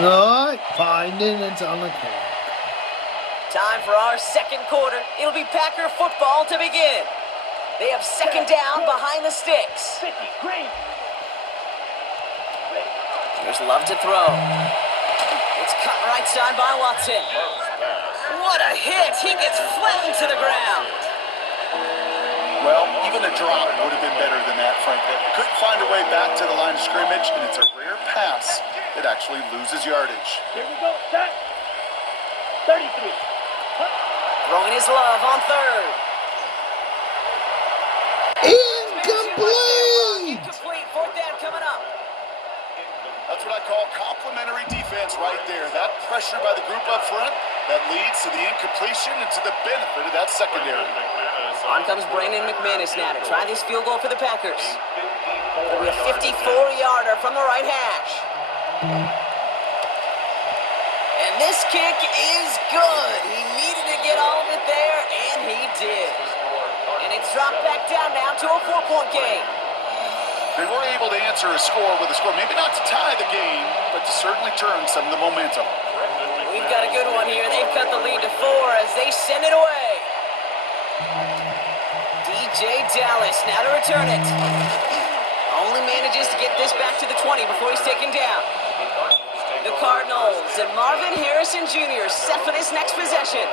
Not 5 minutes on the clock. Time for our second quarter. It'll be Packer football to begin. They have second down behind the sticks. Here's Love to throw. It's cut right side by Watson. What a hit! He gets flattened to the ground. Well, even a drop would have been better than that, frankly. Couldn't find a way back to the line of scrimmage, and it's a rare pass that actually loses yardage. Here we go, set. 33. Throwing his Love on third. Incomplete! Incomplete. Fourth down coming up. That's what I call complimentary defense right there. That pressure by the group up front, that leads to the incompletion and to the benefit of that secondary. On comes Brandon McManus now to try this field goal for the Packers. It'll be a 54-yarder from the right hash. And this kick is good. He needed to get all of it there, and he did. And it's dropped back down now to a 4-point game. They were able to answer a score with a score, maybe not to tie the game, but to certainly turn some of the momentum. We've got a good one here. They've cut the lead to 4 as they send it away. DJ Dallas now to return it. Only manages to get this back to the 20 before he's taken down. The Cardinals and Marvin Harrison Jr. set for this next possession.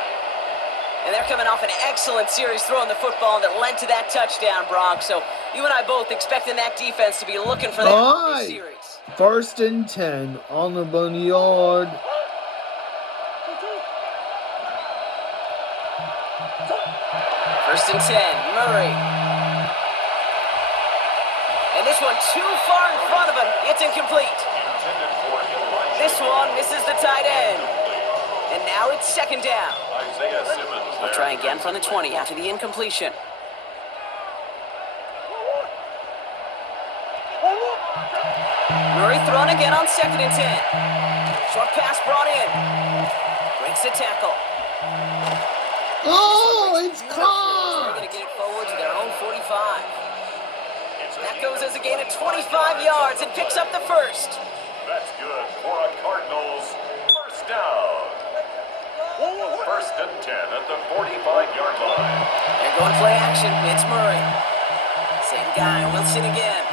And they're coming off an excellent series throwing the football that led to that touchdown, Brock. So you and I both expecting that defense to be looking for that in this series. First and 10 on the 1 yard. First and 10, Murray. And this one too far in front of him. It's incomplete. This one misses the tight end. And now it's second down. We'll try again from the 20 after the incompletion. Murray thrown again on second and 10. Short pass brought in. Breaks the tackle. Oh, it's They're caught! going to get it forward to their own 45. That goes as a gain of 25 yards and picks up the first. That's good for a Cardinals first down. First and 10 at the 45-yard line. They're going play action. It's Murray. Same guy, Wilson again.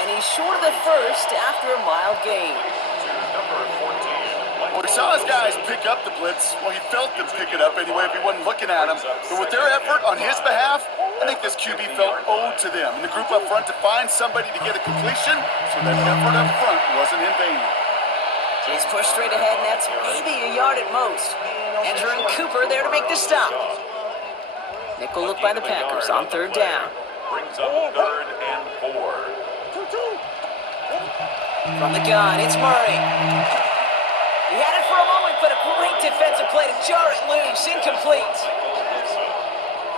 And he's short of the first after a mild gain. Number 14. Well, he saw his guys pick up the blitz. Well, he felt them pick it up anyway if he wasn't looking at them. But with their effort on his behalf, I think this QB felt owed to them. And the group up front to find somebody to get a completion, so that effort up front wasn't in vain. He's pushed straight ahead, and that's maybe a yard at most. Andrew and Cooper there to make the stop. Nickel look by the Packers on third down. Brings up third and 4. From the gun, it's Murray. He had it for a moment, but a great defensive play to jar it loose. Incomplete.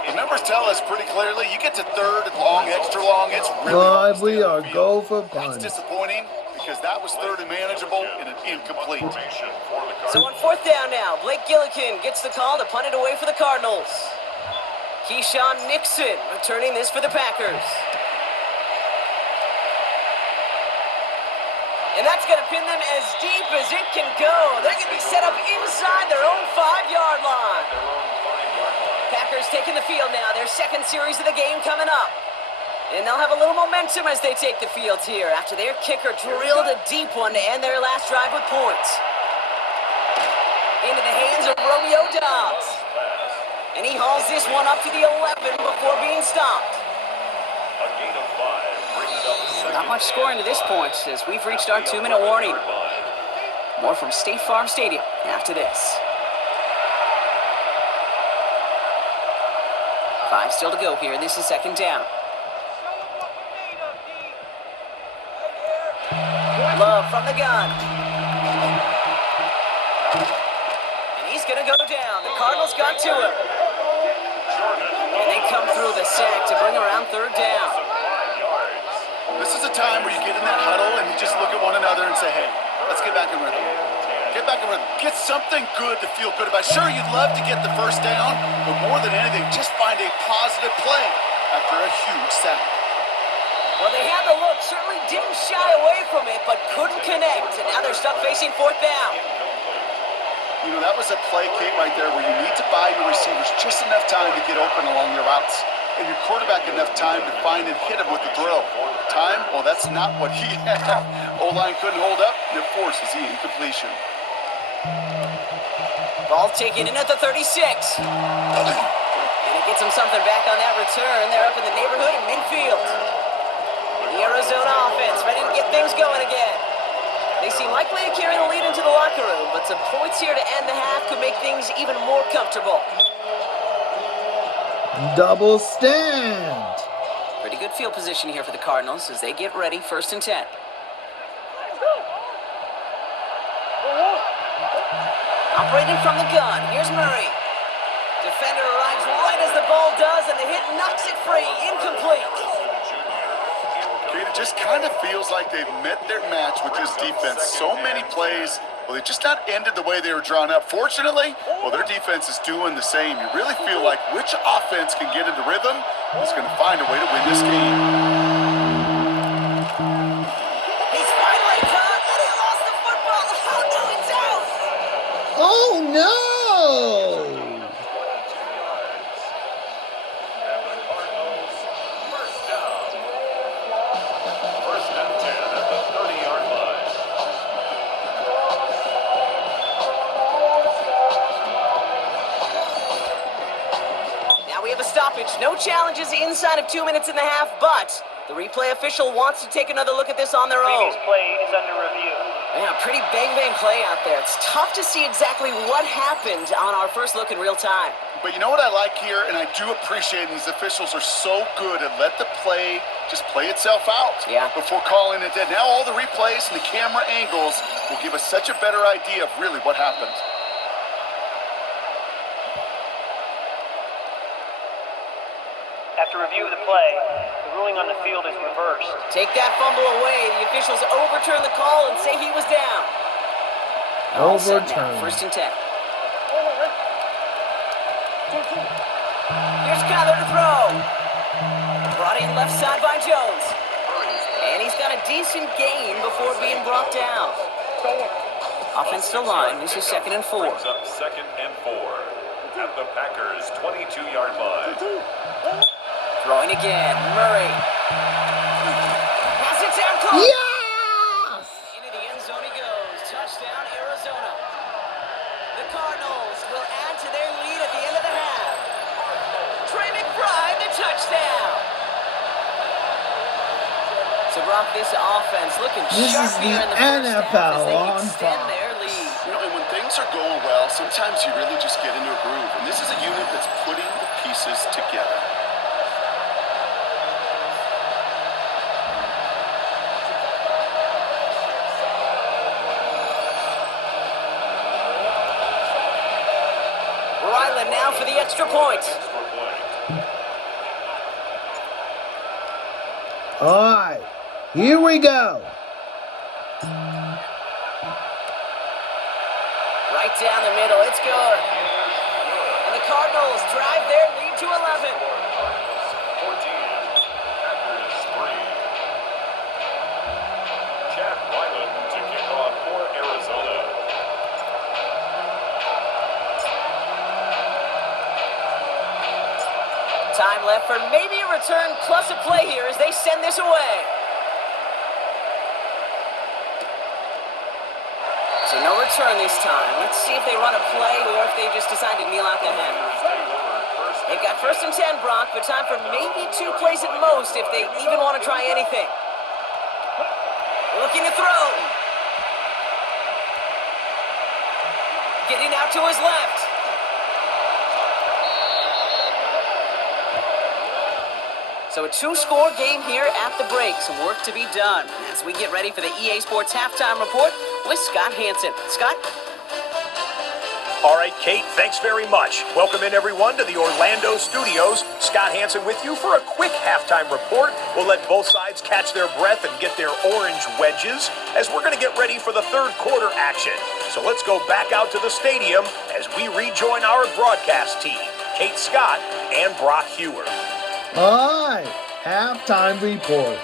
The numbers tell us pretty clearly, you get to third and long, extra long, it's really But we down are the go field. for That's punt. disappointing because that was third and manageable and an incomplete. So on fourth down now, Blake Gillikin gets the call to punt it away for the Cardinals. Keyshawn Nixon returning this for the Packers. And that's going to pin them as deep as it can go. They're going to be set up inside their own 5-yard line. Packers taking the field now. Their second series of the game coming up. And they'll have a little momentum as they take the field here after their kicker drilled a deep one to end their last drive with points. Into the hands of Romeo Dobbs. And he hauls this one up to the 11 before being stopped. A gain of 5 brings up Not much scoring to this point as we've reached our 2-minute warning. More from State Farm Stadium after this. 5 still to go here. This is second down. Love from the gun. And he's going to go down. The Cardinals got to him. And they come through the sack to bring around third down. This is a time where you get in that huddle and you just look at one another and say, hey, let's get back in rhythm. Get back in rhythm. Get something good to feel good about. Sure, you'd love to get the first down, but more than anything, just find a positive play after a huge sack. Well, they had the look, certainly didn't shy away from it, but couldn't connect. And now they're facing fourth down. You know, that was a play, Kate, right there where you need to buy your receivers just enough time to get open along your routes. And your quarterback enough time to find and hit him with the throw. Time? Well, that's not what he had. O-line couldn't hold up, and it forces the incompletion. Ball taken in at the 36. And it gets him something back on that return. They're up in the neighborhood of midfield. And the Arizona offense ready to get things going again. They seem likely to carry the lead into the locker room, but some points here to end the half could make things even more comfortable. Double stand. Pretty good field position here for the Cardinals as they get ready, 1st and 10. Operating from the gun, here's Murray. Defender arrives right as the ball does, and the hit knocks it free, incomplete. It just kind of feels like they've met their match with this defense. So many plays, well, they just not ended the way they were drawn up. Fortunately, well, their defense is doing the same. You really feel like which offense can get into rhythm is going to find a way to win this game. He's finally caught, and he lost the football. Oh, no, it's out. Oh no! No challenges inside of 2 minutes and a half, but the replay official wants to take another look at this on their own. Previous play is under review. Yeah, pretty bang-bang play out there. It's tough to see exactly what happened on our first look in real time. But you know what I like here, and I do appreciate these officials are so good at let the play just play itself out before calling it dead. Now all the replays and the camera angles will give us such a better idea of really what happened. After review of the play, the ruling on the field is reversed. Take that fumble away. The officials overturn the call and say he was down. Overturn. 1st and 10. Here's Kyler to throw. Brought in left side by Jones. And he's got a decent gain before being brought down. Offensive line. This is 2nd and 4. Brings up 2nd and 4 at the Packers' 22-yard line. Throwing again, Murray. Pass it down close. Yes! Into the end zone he goes. Touchdown, Arizona. The Cardinals will add to their lead at the end of the half. Trey McBride, the touchdown. So Brock, this offense looking This sharp is here the in the first half NFL as they on extend fire. their lead. You know, and when things are going well, sometimes you really just get into a groove. And this is a unit that's putting the pieces together. Ryland now for the extra point. All right, here we go. Right down the middle, it's good. And the Cardinals drive their lead to 11. 14, Packers 3. Chad Ryland to kick off for Arizona. Time left for maybe a return plus a play here as they send this away. So no return this time. Let's see if they run a play or if they just decide to kneel out their hand. They've got 1st and 10, Brock, but time for maybe 2 plays at most if they even want to try anything. Looking to throw. Getting out to his left. So a 2-score game here at the break. Some work to be done as we get ready for the EA Sports Halftime Report with Scott Hansen. Scott? All right, Kate, thanks very much. Welcome in, everyone, to the Orlando studios. Scott Hansen with you for a quick halftime report. We'll let both sides catch their breath and get their orange wedges as we're going to get ready for the third quarter action. So let's go back out to the stadium as we rejoin our broadcast team, Kate Scott and Brock Hewer. All right, halftime report.